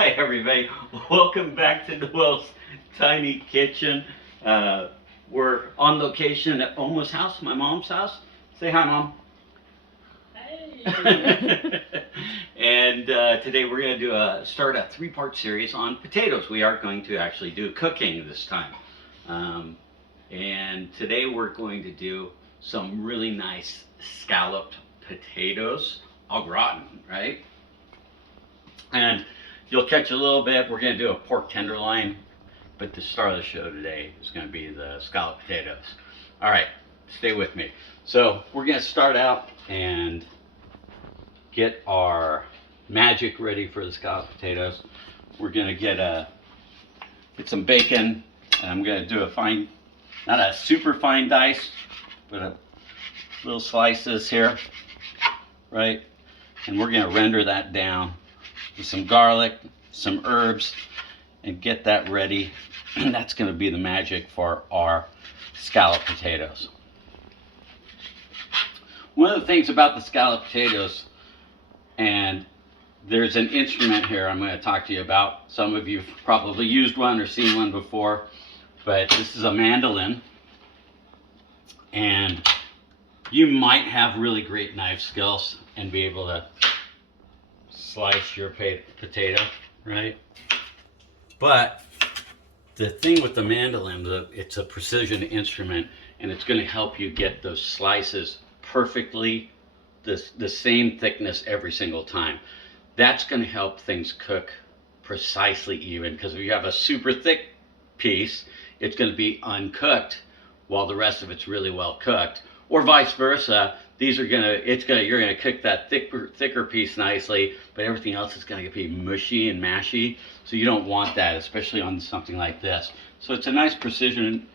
Hi everybody, welcome back to Noel's Tiny Kitchen. We're on location at Oma's house, my mom's house. Say hi, Mom. Hey. And today we're going to start a three-part series on potatoes. We are going to actually do cooking this time. And today we're going to do some really nice scalloped potatoes au gratin, right? And you'll catch a little bit. We're going to do a pork tenderloin, but the star of the show today is going to be the scalloped potatoes. All right, stay with me. So we're going to start out and get our magic ready for the scalloped potatoes. We're going to get some bacon, and I'm going to do a fine, not a super fine dice, but a little slices here, right? And we're going to render that down with some garlic, some herbs, and get that ready. And that's going to be the magic for our scalloped potatoes. One of the things about the scalloped potatoes, and there's an instrument here I'm going to talk to you about. Some of you have probably used one or seen one before, but this is a mandolin. And you might have really great knife skills and be able to slice your potato, right? But the thing with the mandolin, it's a precision instrument, and it's going to help you get those slices perfectly the same thickness every single time. That's going to help things cook precisely even, because if you have a super thick piece, it's going to be uncooked while the rest of it's really well cooked, or vice versa. You're gonna cook that thicker piece nicely, but everything else is gonna be mushy and mashy. So you don't want that, especially on something like this. So it's a nice precision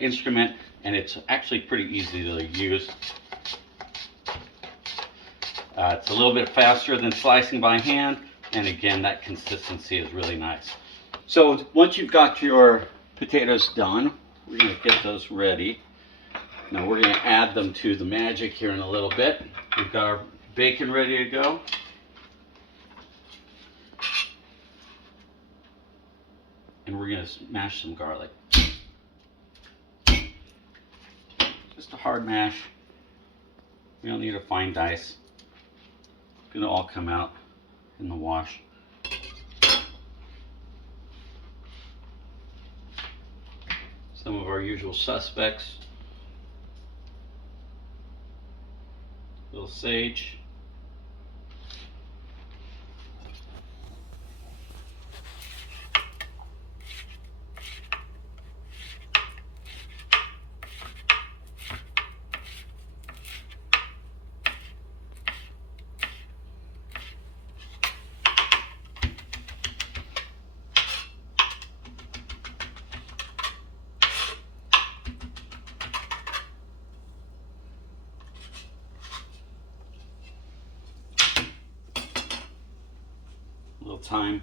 instrument, and it's actually pretty easy to use. It's a little bit faster than slicing by hand, and again, that consistency is really nice. So once you've got your potatoes done, we're gonna get those ready. Now we're going to add them to the magic here in a little bit. We've got our bacon ready to go. And we're going to mash some garlic. Just a hard mash. We don't need a fine dice. It's going to all come out in the wash. Some of our usual suspects. Little sage, little thyme.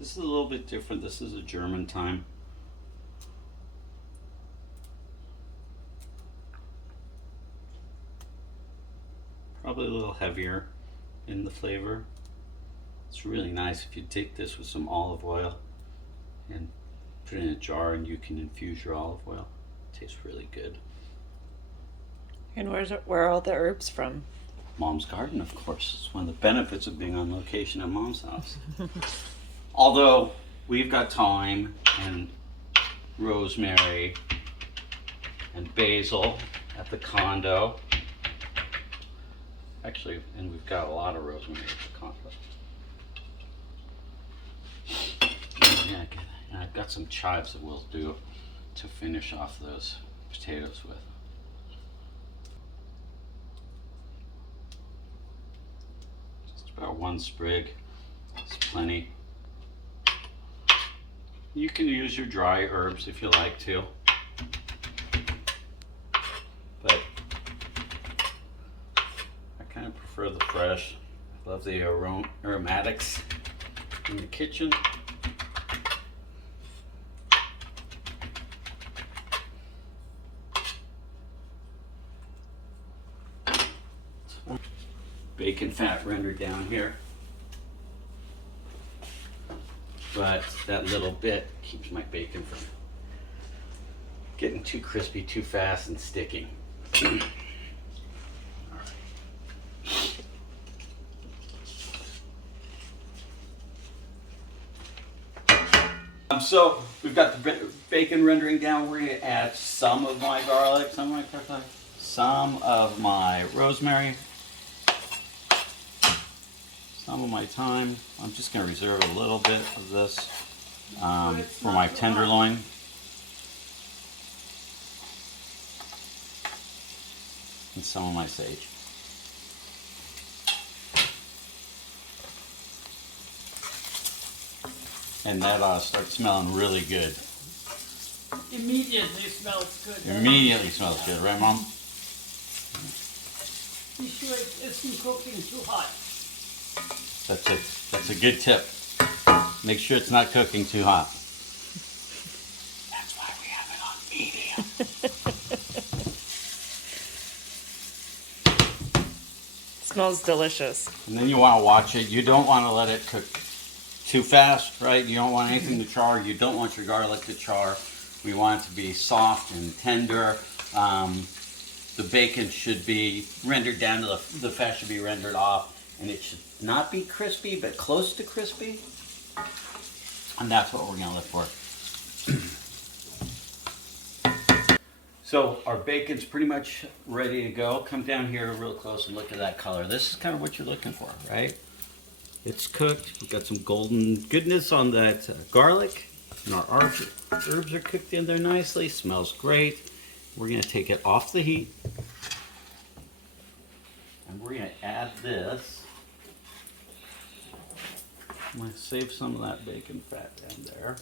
This is a little bit different. This is a German thyme. Probably a little heavier in the flavor. It's really nice if you take this with some olive oil and put it in a jar, and you can infuse your olive oil. It tastes really good. And where are all the herbs from? Mom's garden, of course. It's one of the benefits of being on location at Mom's house. Although we've got thyme and rosemary and basil at the condo. Actually, and we've got a lot of rosemary at the condo. Yeah, and I've got some chives that we'll do to finish off those potatoes with. About one sprig, it's plenty. You can use your dry herbs if you like to, but I kind of prefer the fresh. I love the aromatics in the kitchen. Bacon fat rendered down here. but that little bit keeps my bacon from getting too crispy too fast and sticking. So we've got the bacon rendering down. We're going to add some of my garlic, some of my pepper, some of my rosemary, some of my thyme. I'm just going to reserve a little bit of this for my tenderloin. And some of my sage. And that ought to start smelling really good. Immediately smells good. Immediately smells good, right, Mom? Be sure it isn't cooking too hot. That's a good tip. Make sure it's not cooking too hot. That's why we have it on medium. Smells delicious. And then you want to watch it. You don't want to let it cook too fast, right? You don't want anything to char. You don't want your garlic to char. We want it to be soft and tender. The bacon should be rendered down to the fat should be rendered off, and it should not be crispy, but close to crispy. And that's what we're gonna look for. So our bacon's pretty much ready to go. Come down here real close and look at that color. This is kind of what you're looking for, right? It's cooked. We've got some golden goodness on that garlic. And our herbs are cooked in there nicely. Smells great. We're going to take it off the heat. And we're going to add this. I'm going to save some of that bacon fat down there.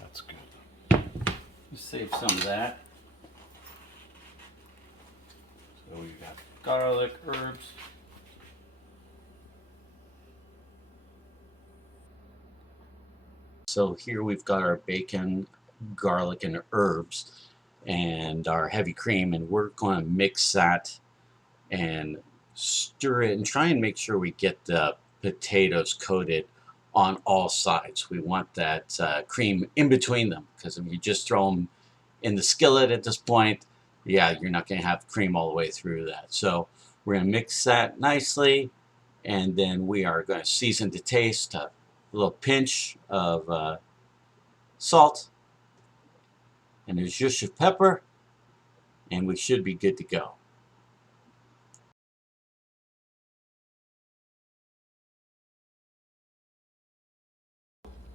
That's good. Save some of that. So we've got garlic, herbs. So here we've got our bacon, garlic, and herbs, and our heavy cream, and we're going to mix that and stir it and try and make sure we get the potatoes coated on all sides. We want that cream in between them, because if you just throw them in the skillet at this point, yeah, you're not going to have cream all the way through that. So we're going to mix that nicely, and then we are going to season to taste. A little pinch of salt and a zhuzh of pepper, and we should be good to go.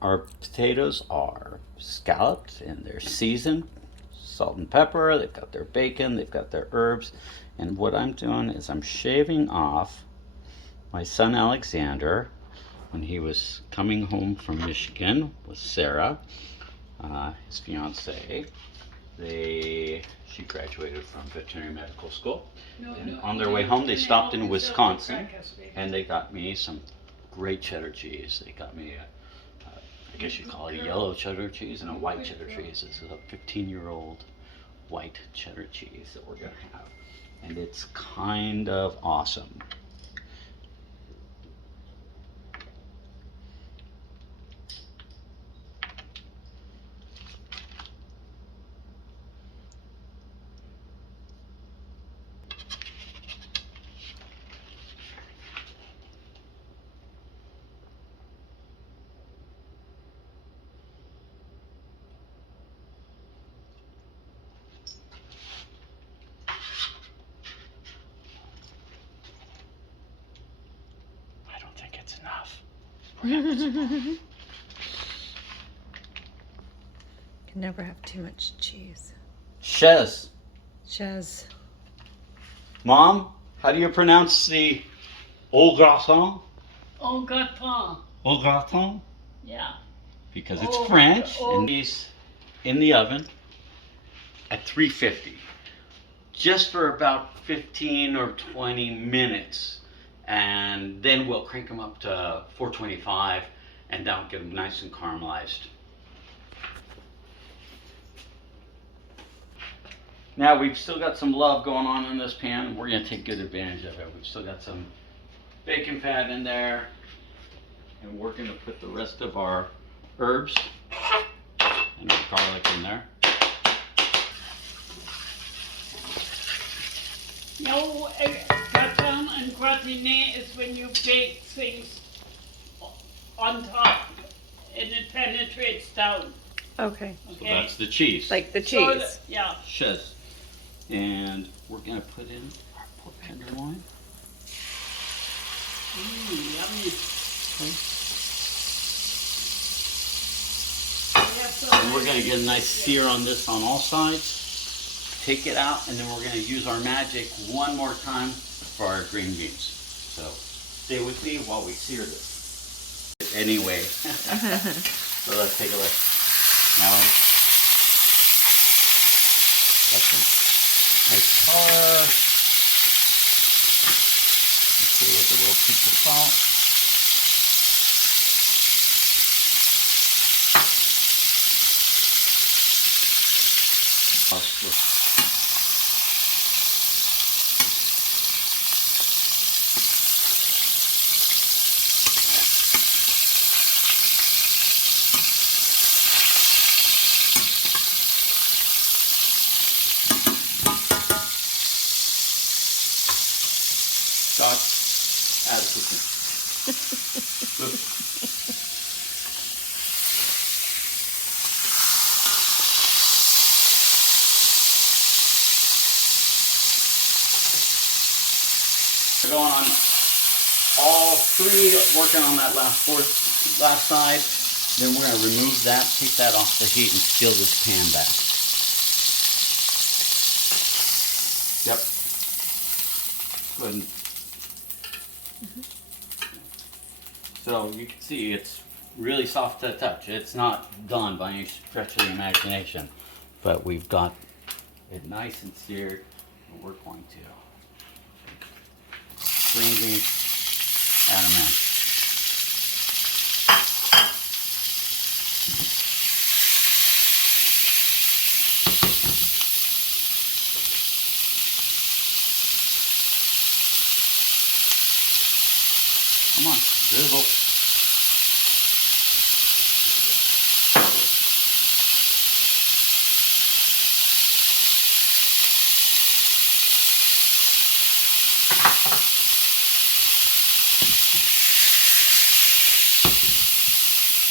Our potatoes are scalloped and they're seasoned, salt and pepper. They've got their bacon, they've got their herbs, and what I'm doing is I'm shaving off my son Alexander when he was coming home from Michigan with Sarah, his fiance. She graduated from veterinary medical school. And on their way home, they stopped in Wisconsin, and they got me some great cheddar cheese. They got me I guess you call it a yellow cheddar cheese and a white cheddar cheese. This is a 15-year-old white cheddar cheese that we're gonna have, and it's kind of awesome. Enough. Can never have too much cheese. Chez. Chez. Mom, how do you pronounce the au gratin? Au gratin. Au gratin? Yeah. Because it's Au- French. au- And these in the oven at 350, just for about 15 or 20 minutes. And then we'll crank them up to 425, and that'll get them nice and caramelized. Now we've still got some love going on in this pan, and we're going to take good advantage of it. We've still got some bacon fat in there, and we're going to put the rest of our herbs and our garlic in there. No, gratin and gratiné is when you bake things on top and it penetrates down. Okay. So Okay. that's the cheese. Like the So cheese. yeah. Shiz. And we're going to put in our pork tenderloin. Yummy. And we're going to get a nice sear on this on all sides. Take it out, and then we're going to use our magic one more time for our green beans. So stay with me while we sear this. Anyway, so let's take a look. Now, got some nice color. Let's put it with a little pinch of salt. God, add cooking. We're going on all three, working on that last side. Then we're going to remove that, take that off the heat, and seal this pan back. Yep. Go ahead and so you can see it's really soft to the touch. It's not done by any stretch of the imagination, but we've got it nice and seared, and we're going to green beans, add them in. Come on, drizzle.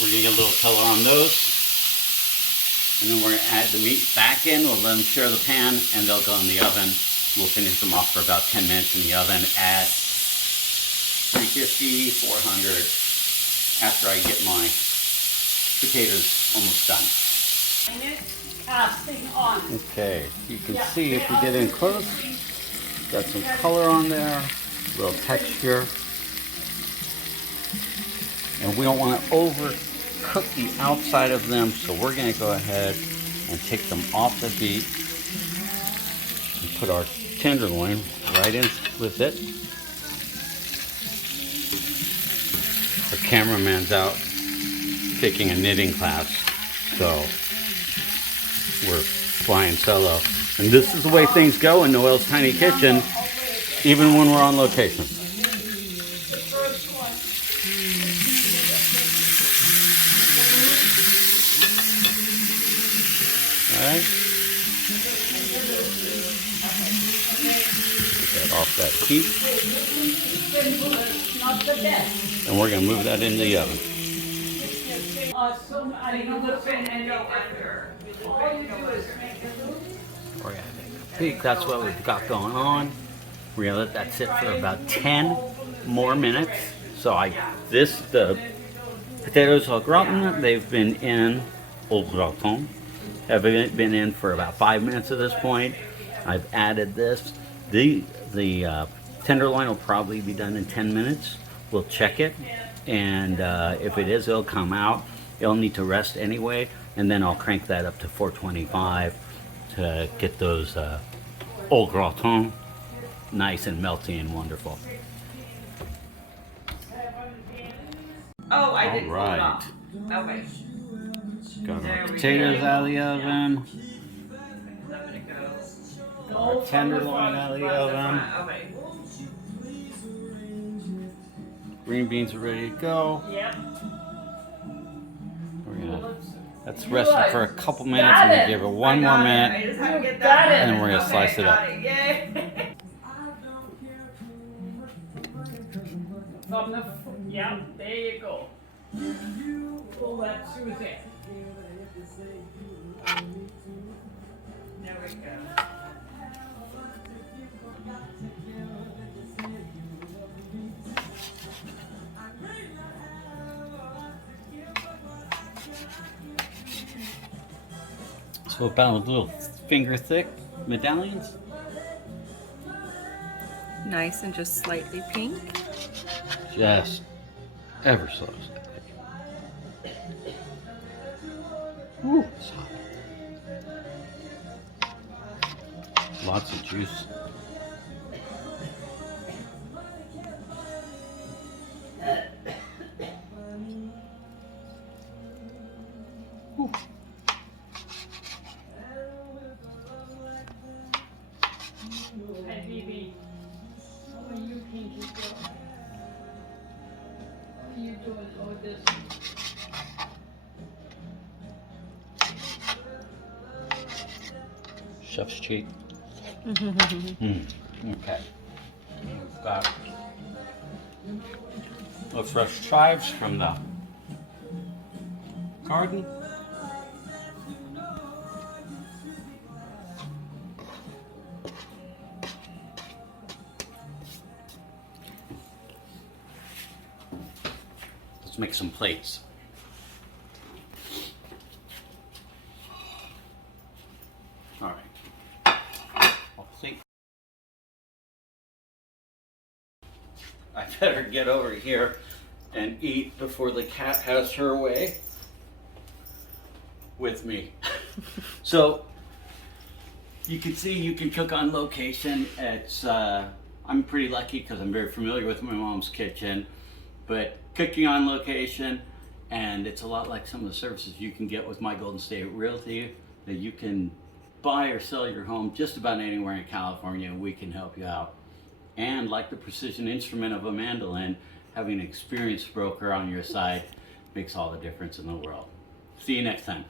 We're gonna get a little color on those. And then we're gonna add the meat back in. We'll let them share the pan, and they'll go in the oven. We'll finish them off for about 10 minutes in the oven at 350, 400, after I get my potatoes almost done. Casting on. Okay, you can see if we get in close, got some color on there, a little texture. And we don't want to overcook the outside of them, so we're going to go ahead and take them off the heat and put our tenderloin right in with it. Our cameraman's out taking a knitting class, so we're flying solo. And this is the way things go in Noel's tiny kitchen, even when we're on location. Alright. Get that off that heat. And we're going to move that into the oven. We're going to take a peek. That's what we've got going on. We're going to let that sit for about 10 more minutes. So the potatoes au gratin, they've been in au gratin. Have been in for about 5 minutes at this point. I've added this. The tenderloin will probably be done in 10 minutes. We'll check it, and if it is, it'll come out. It'll need to rest anyway. and then I'll crank that up to 425 to get those au gratin nice and melty and wonderful. Oh, I All did pull it right. off. Okay. Got There our we potatoes go. out of the oven, I'm gonna go. our tenderloin out of the oven, Okay. green beans are ready to go. Yep. We're gonna, that's resting for a couple minutes. We're gonna give it one more I minute, just had to get Got that. it. and then we're gonna Okay, slice it up. got it. Yay. From the, yeah, there you go. Pull that through there. There we go. So about a little finger thick medallions. Nice and just slightly pink. Just ever so slightly. Ooh, it's hot. Lots of juice. Ooh. Hey, baby. How are you, Pinky girl? What are you doing? Oh, this. Chef's cheek. Okay. We've got the fresh chives from the garden. Let's make some plates. All right. I'll think I better get over here and eat before the cat has her way with me. So you can see you can cook on location. It's I'm pretty lucky because I'm very familiar with my mom's kitchen, but cooking on location, and it's a lot like some of the services you can get with My Golden State Realty, that you can buy or sell your home just about anywhere in California, and we can help you out. And like the precision instrument of a mandolin, having an experienced broker on your side makes all the difference in the world. See you next time.